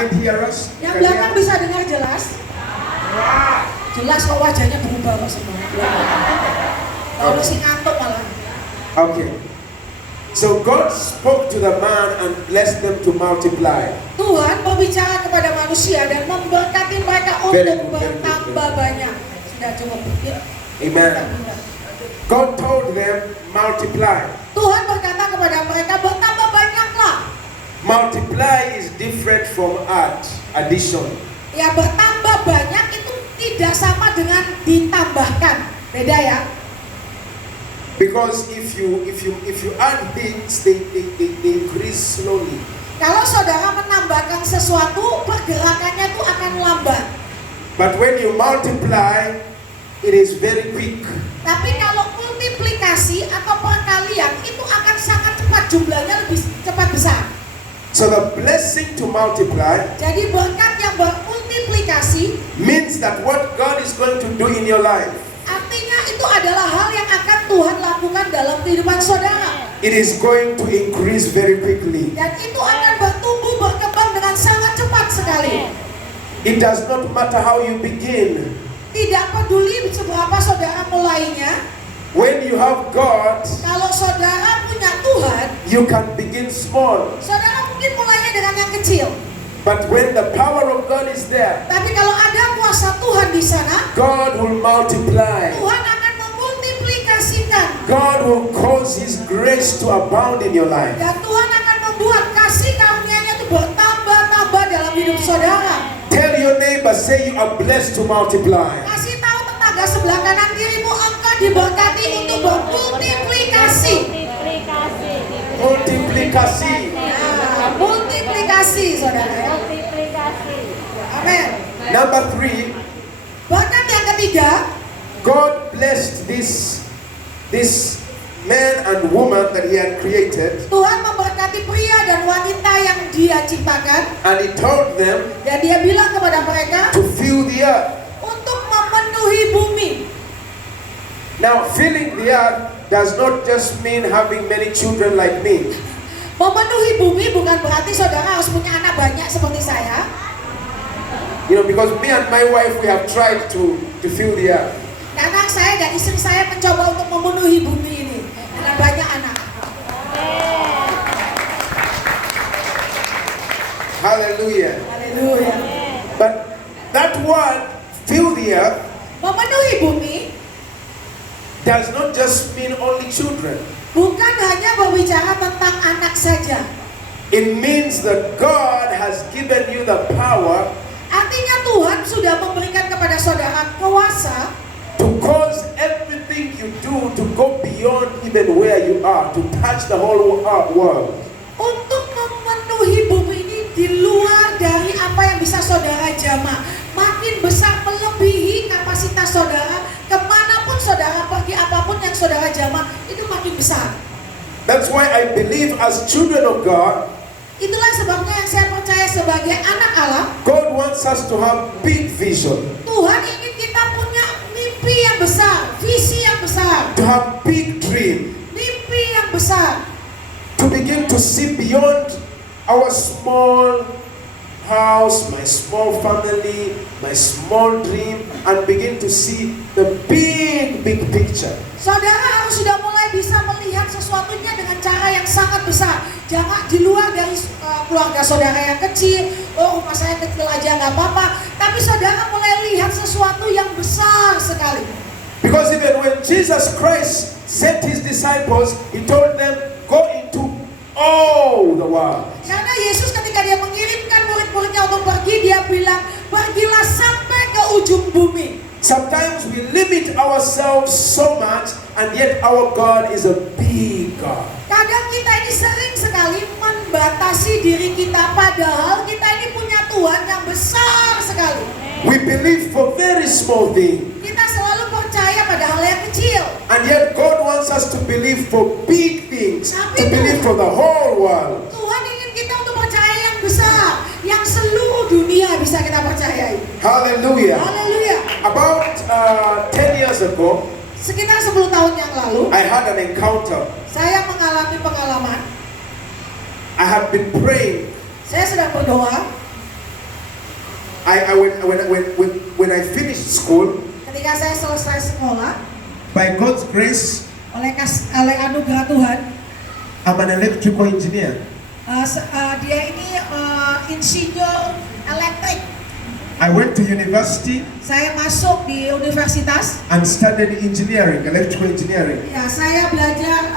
right hear us? Yang belakang bisa dengar jelas? Jelas kok wajahnya berubah kok semua. Kalau si ngantuk malah. Okay. So God spoke to the man and blessed them to multiply. Tuhan berbicara kepada manusia dan memberkati mereka untuk bertambah banyak. Sudah cukup. Amen. God told them multiply. Tuhan berkata kepada mereka bertambah banyaklah. Multiply is different from add, addition. Ya, bertambah banyak itu tidak sama dengan ditambahkan. Beda ya. Because if you add things, they increase slowly. Kalau saudara menambahkan sesuatu, pergerakannya itu akan lambat. But when you multiply, it is very quick. Tapi kalau multiplikasi atau perkalian itu akan sangat cepat, jumlahnya lebih cepat besar. So the blessing to multiply Jadi berkat yang bermultiplikasi means that what God is going to do in your life, artinya itu adalah hal yang akan Tuhan lakukan dalam kehidupan saudara. it is going to increase very quickly. Dan itu akan bertumbuh, berkembang dengan sangat cepat sekali. It does not matter how you begin. Tidak peduli seberapa saudara mulainya. When you have God, Kalau saudara punya Tuhan, you can begin small. saudara mungkin mulainya dengan yang kecil. But when the power of God is there, Tapi kalau ada kuasa Tuhan di sana, God will multiply. Tuhan akan memultiplikasikan. God will cause His grace to abound in your life. Dan Tuhan akan membuat kasih karunia-Nya itu bertambah-tambah dalam hidup saudara. Tell your neighbor, say you are blessed to multiply. Kasih tahu tetangga sebelah kanan kirimu, engkau diberkati untuk bermultiplikasi. Multiplikasi. Nah, multiplikasi saudara ya. Amin. Number 3, Berkat yang ketiga, God blessed this man and woman that He had created, Tuhan memberkati pria dan wanita yang Dia ciptakan, and He told them dan Dia bilang kepada mereka to fill the earth. untuk memenuhi bumi. Now, filling the earth does not just mean having many children like me. Memenuhi bumi bukan berarti saudara harus punya anak banyak seperti saya. You know, because me and my wife, we have tried to fill the earth. Anak saya dan istri saya mencoba untuk memenuhi bumi ini dengan banyak anak. Hallelujah. Haleluya. But that word, fill the earth, Memenuhi bumi does not just mean only children. bukan hanya berbicara tentang anak saja. It means that God has given you the power Artinya Tuhan sudah memberikan kepada saudara kuasa to cause everything you do to go beyond even where you are, to touch the whole world. untuk memenuhi bumi ini di luar dari apa yang bisa saudara jamah. Makin besar, melebihi kapasitas saudara. Kemanapun saudara pergi, apapun yang saudara jamah, itu makin besar. That's why I believe as children of God, Itulah sebabnya yang saya percaya sebagai anak Allah, God wants us to have big vision, Tuhan ingin kita punya mimpi yang besar, visi yang besar, to have big dream, mimpi yang besar. to begin to see beyond our small house, my small family, my small dream, and begin to see the big picture. Saudara harus sudah mulai bisa melihat sesuatunya dengan cara yang sangat besar. Jangan di luar dari keluarga saudara yang kecil. Oh, rumah saya kecil aja nggak apa-apa. Tapi saudara mulai lihat sesuatu yang besar sekali. Because even when Jesus Christ sent His disciples, He told them, go into all the world. Karena Yesus ketika Dia mengirimkan murid-muridnya untuk pergi, Dia bilang, pergilah sampai ke ujung bumi. Sometimes we limit ourselves so much, and yet our God is a big God. Kadang kita ini sering sekali membatasi diri kita, padahal kita ini punya Tuhan yang besar sekali. We believe for very small things, Kita selalu percaya pada hal yang kecil. and yet God wants us to believe for big things, to believe for the whole world. Tuhan ingin kita untuk percaya yang besar, yang seluruh dunia bisa kita percayai. Hallelujah. Haleluya. About 10 years ago, Sekitar 10 tahun yang lalu, I had an encounter. saya mengalami pengalaman. I had been praying, Saya sedang berdoa, When I finished school, Ketika saya selesai sekolah, by God's grace, oleh anugerah Tuhan, I'm an electrical engineer. dia ini insinyur elektrik. I went to university Saya masuk di universitas. and studied engineering, electrical engineering. Ya, saya belajar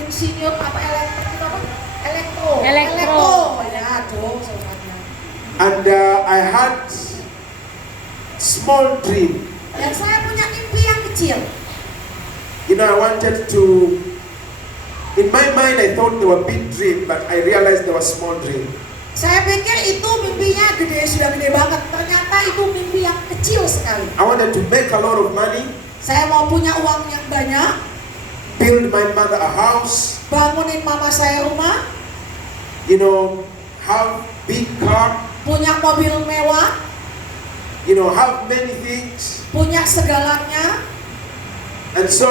insinyur apa elektrik itu apa? Elektro. Ya, dong sobatnya. And I had small dream. Dan saya punya mimpi yang kecil. You know, I wanted to. In my mind, I thought they were big dream, but I realized they were small dream. Saya pikir itu mimpinya sudah gede banget. Ternyata itu mimpi yang kecil sekali. I wanted to make a lot of money, Saya mau punya uang yang banyak, build my mother a house, bangunin mama saya rumah, you know, have big car, punya mobil mewah, you know, have many things. punya segalanya. And so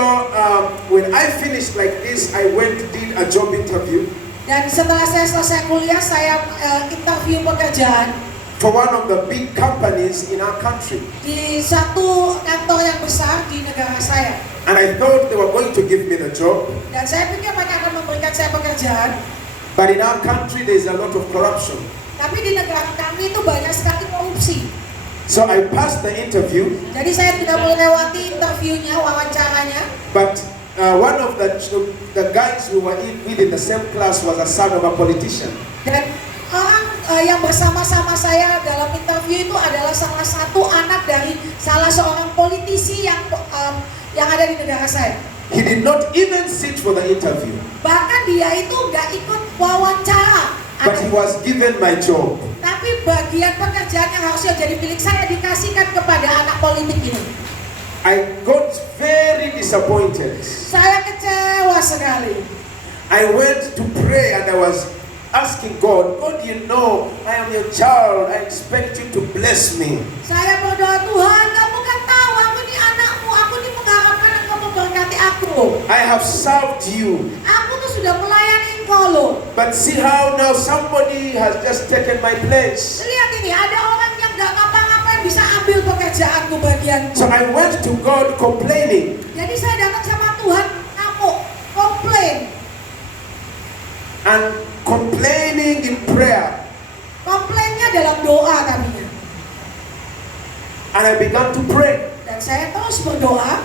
when I finished like this, I went did a job interview Dan setelah saya selesai kuliah, saya interview pekerjaan for one of the big companies in our country. di satu kantor yang besar di negara saya. And I thought they were going to give me the job. Dan saya pikir mereka akan memberikan saya pekerjaan. But in our country, there is a lot of corruption. Tapi di negara kami itu banyak sekali korupsi. So I passed the interview, Jadi saya tidak melewati interviewnya, wawancaranya. but one of the guys who were in the same class was a son of a politician. Dan orang yang bersama-sama saya dalam interview itu adalah salah satu anak dari salah seorang politisi yang ada di negara saya. He did not even sit for the interview, Bahkan dia itu nggak ikut wawancara. but he was given my job. Tapi bagian pekerjaan yang harusnya jadi milik saya dikasihkan kepada anak politik ini. I got very disappointed. Saya kecewa sekali. I went to pray and I was asking God, you know, I am your child. I expect you to bless me. Saya berdoa, Tuhan, kamu kan tahu aku ini anakmu. Aku ini mengharapkan engkau memberkati aku. I have served you. Aku tuh sudah melayani engkau loh. But see how now somebody has just taken my place. Lihat ini, ada orang yang gak ngapa-ngapain bisa ambil pekerjaanku bagianku. So I went to God complaining. Jadi saya datang sama Tuhan, ngamuk, komplain. And complaining in prayer. Komplainnya dalam doa tadinya. And I began to pray. Dan saya terus berdoa.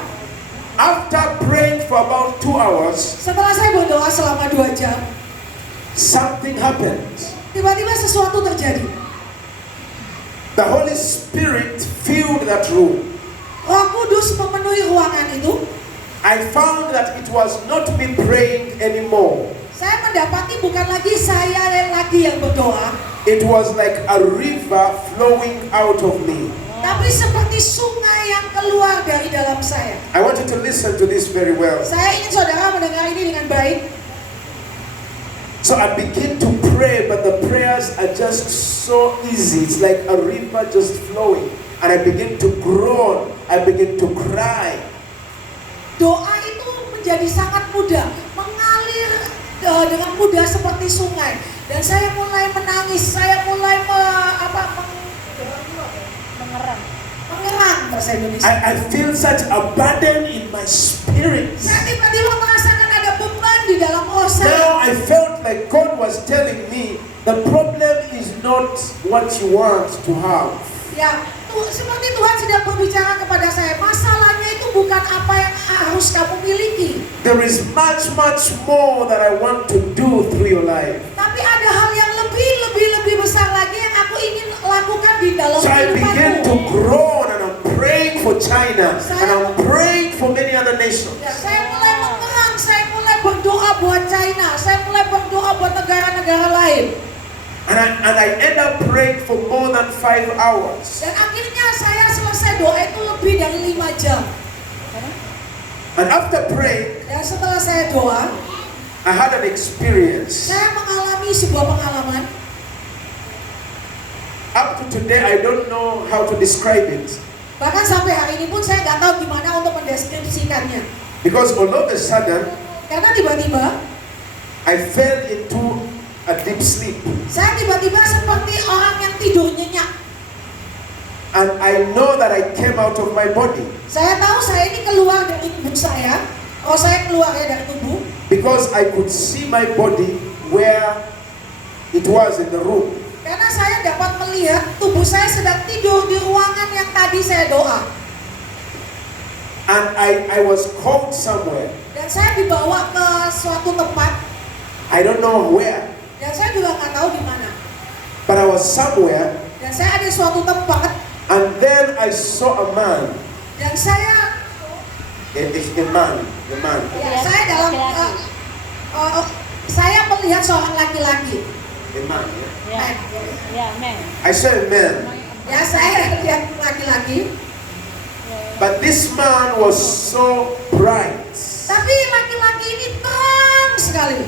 After praying for about 2 hours, Setelah saya berdoa selama 2 jam, something happened. tiba-tiba sesuatu terjadi. The Holy Spirit filled that room. Roh Kudus memenuhi ruangan itu. I found that it was not me praying anymore. Saya mendapati bukan lagi saya yang berdoa, It was like a river flowing out of me. tapi seperti sungai yang keluar dari dalam saya. I want you to listen to this very well. Saya ingin saudara mendengar ini dengan baik. So I begin to pray, but the prayers are just so easy. It's like a river just flowing. And I begin to groan. I begin to cry. Doa itu menjadi sangat mudah, mengalir dengan mudah seperti sungai. Dan saya mulai menangis, saya mulai mengerang bahasa Indonesia. I feel such a burden in my spirit. Saya tiba-tiba merasakan ada beban di dalam roh saya. Now I felt like God was telling me the problem is not what you want to have. Ya, seperti Tuhan sedang berbicara kepada saya. Masalahnya itu bukan apa yang harus kamu miliki. There is much more that I want to do through your life. Tapi ada hal yang lebih besar lagi yang aku ingin lakukan di dalam So I began to kehidupanku. groan and I'm praying for China and I'm praying for many other nations. Ya, saya mulai mengerang, saya mulai berdoa buat China, saya mulai berdoa buat negara-negara lain. And I end up praying for more than 5 hours. Dan akhirnya saya selesai doa itu lebih dari 5 jam. And after praying, Dan setelah saya doa, I had an experience. saya mengalami sebuah pengalaman. Up to today, I don't know how to describe it. Bahkan sampai hari ini pun saya nggak tahu gimana untuk mendeskripsikannya. Because all of a sudden, Karena tiba-tiba I fell into a deep sleep. saya tiba-tiba seperti orang yang tidur nyenyak. And I know that I came out of my body Saya tahu saya ini keluar dari tubuh saya. Kalau saya keluar ya dari tubuh, because I could see my body where it was in the room. karena saya dapat melihat tubuh saya sedang tidur di ruangan yang tadi saya doa. And I was called somewhere. Dan saya dibawa ke suatu tempat, I don't know where, dan saya juga nggak tahu di mana. but I was somewhere. Dan saya ada di suatu tempat, And then I saw a man. dan saya A man. ya, saya dalam saya melihat seorang laki-laki. A man. Yeah. Yeah, man. I saw a man. Ya, saya lihat laki-laki. But this man was so bright. Tapi laki-laki ini terang sekali.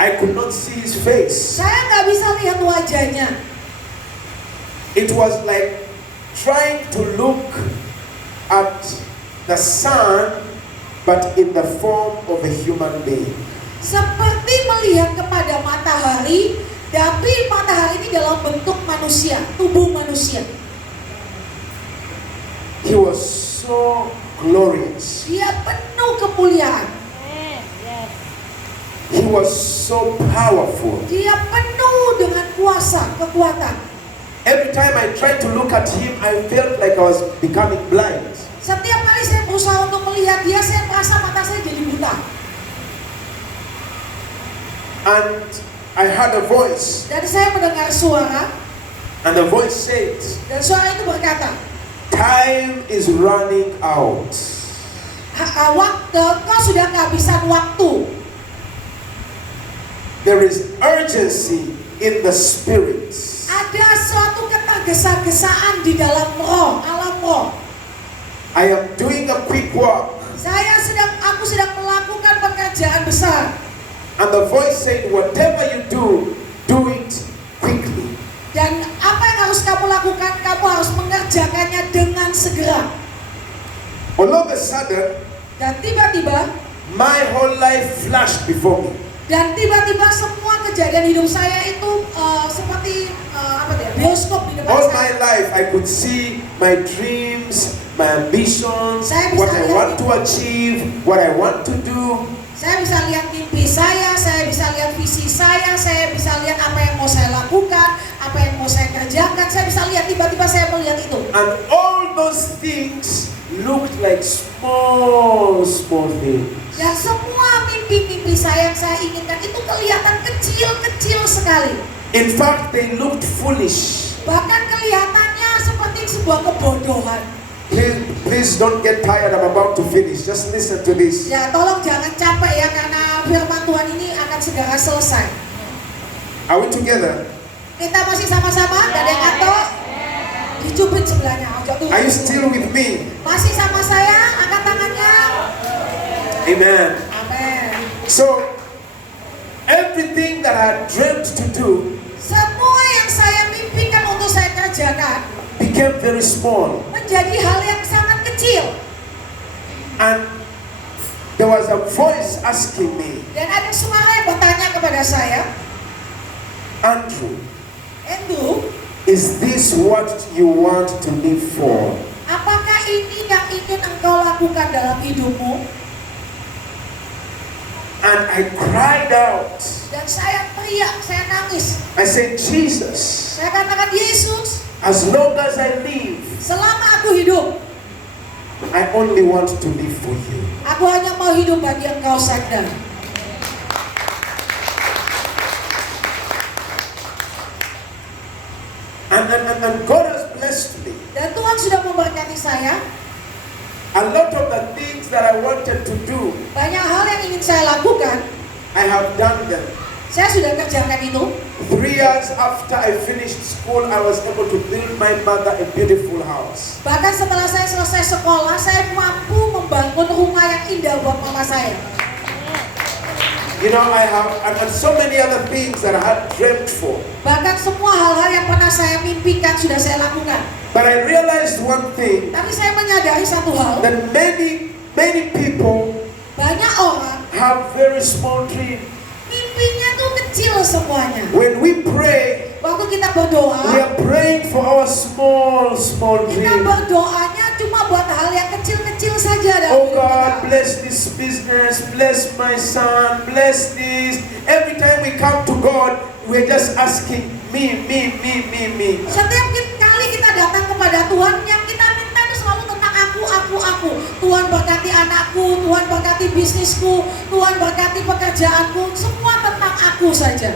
I could not see his face. Saya nggak bisa lihat wajahnya. It was like trying to look at the sun, but in the form of a human being. Seperti melihat kepada matahari, tapi matahari ini dalam bentuk manusia, tubuh manusia. He was so glorious. Dia penuh kemuliaan. Yes. He was so powerful. Dia penuh dengan kuasa, kekuatan. Every time I tried to look at him, I felt like I was becoming blind. Setiap kali saya berusaha untuk melihat dia, saya merasa mata saya jadi buta. And I heard a voice, Dan saya mendengar suara, and the voice said, dan suara itu berkata, "Time is running out." waktu, kau sudah kehabisan waktu. There is urgency in the spirit. Ada suatu ketergesa-gesaan di dalam roh, alam roh. I am doing a quick walk. Aku sedang melakukan pekerjaan besar. And the voice said, whatever you do it quickly. Dan apa yang harus kamu lakukan, kamu harus mengerjakannya dengan segera. All of a sudden, Dan tiba-tiba, my whole life flashed before me. dan tiba-tiba semua kejadian hidup saya itu seperti bioskop di depan All saya. my life, I could see my dreams, my ambitions, what I want to achieve, what I want to do. Saya bisa lihat mimpi saya bisa lihat visi saya bisa lihat apa yang mau saya lakukan, apa yang mau saya kerjakan. Saya bisa lihat, tiba-tiba saya melihat itu. And all those things looked like small things. Dan semua mimpi-mimpi saya yang saya inginkan itu kelihatan kecil-kecil sekali. In fact, they looked foolish. Bahkan kelihatannya seperti sebuah kebodohan. Please don't get tired. I'm about to finish. Just listen to this. Ya, tolong jangan capek ya, karena firman Tuhan ini akan segera selesai. Are we together? Kita masih sama-sama, gak ada yang ngantuk? Dicubit sebelahnya. Are you still with me? Masih sama saya? Angkat tangannya. Amen. Amin. So, everything that I dreamt to do Semua yang saya mimpikan untuk saya kerjakan became very small. menjadi hal yang sangat kecil. And there was a voice asking me, Dan ada suara yang bertanya kepada saya, Andrew, Andrew, is this what you want to live for? apakah ini yang ingin engkau lakukan dalam hidupmu? And I cried out. Dan saya teriak, saya nangis. I said, Jesus, Saya katakan, Yesus, as long as I live, selama aku hidup, I only want to live for you. aku hanya mau hidup bagi engkau saja. And God has blessed me. Dan Tuhan sudah memberkati saya. A lot of the things that I wanted to do, Banyak hal yang ingin saya lakukan, I have done them. saya sudah kerjakan itu. 3 years after I finished school, I was able to build my mother a beautiful house. Bahkan setelah saya selesai sekolah, saya mampu membangun rumah yang indah buat mama saya. You know, I have and so many other things that I had dreamt for. Bahkan semua hal-hal yang pernah saya mimpikan sudah saya lakukan. But I realized one thing, Tapi saya menyadari satu hal, that many people banyak orang have very small dreams. mimpinya tuh kecil semuanya. When we pray, Waktu kita we berdoa, are praying for our small kita dream. berdoanya cuma buat hal yang kecil-kecil saja dalam Oh hidup God, kita. bless this business, bless my son, bless this. Every time we come to God, we're just asking me. Setiap kali kita datang kepada Tuhan, yang kita minta itu selalu tentang aku. Tuhan berkati anakku, Tuhan berkati bisnisku, Tuhan berkati pekerjaanku, semua tentang aku saja.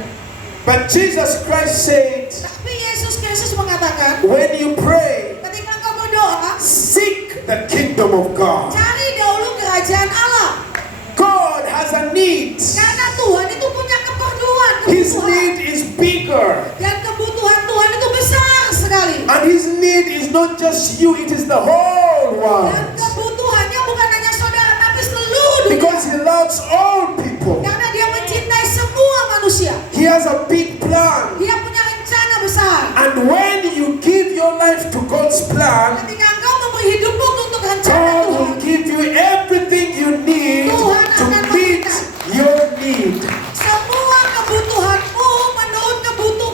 But Jesus Christ said, Tapi Yesus Kristus mengatakan, when you pray, ketika kau berdoa, seek the kingdom of God. cari dahulu kerajaan Allah. God has a need. Karena Tuhan itu punya keperluan, His kebutuhan. need is bigger. Dan kebutuhan Tuhan itu besar sekali. And His need is not just you, it is the whole Dan world. kebutuhannya bukan hanya saudara, tapi seluruh dunia. Because He loves all people. Karena dia mencintai semua manusia. He has a big plan. Dia punya rencana besar. And when you give your life to God's plan, Ketika engkau memberi hidupmu untuk rencana God Tuhan, will give you everything you need to meet your need. semua kebutuhanmu menurut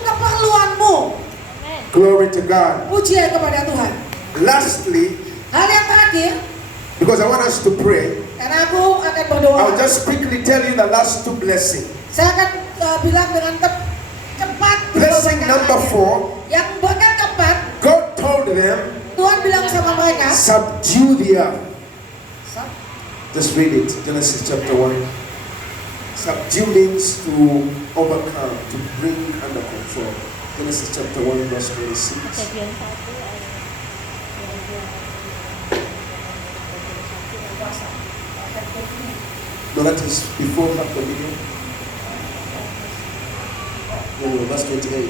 keperluanmu. Amen. Glory to God. Puji kepada Tuhan. Lastly, Hal yang terakhir, because I want us to pray, karena aku akan berdoa, I'll just quickly tell you the last two blessings. saya akan bilang dengan cepat. Blessing berkat number terakhir. 4, Yang berkat keempat, God told them, Tuhan bilang sama mereka, subdue the earth. Just read it, Genesis chapter 1. Subdue means to overcome, to bring under control. Genesis chapter 1 verse 26. Kejadian 1 ayat 22. No, that is before half the video. No, verse 28.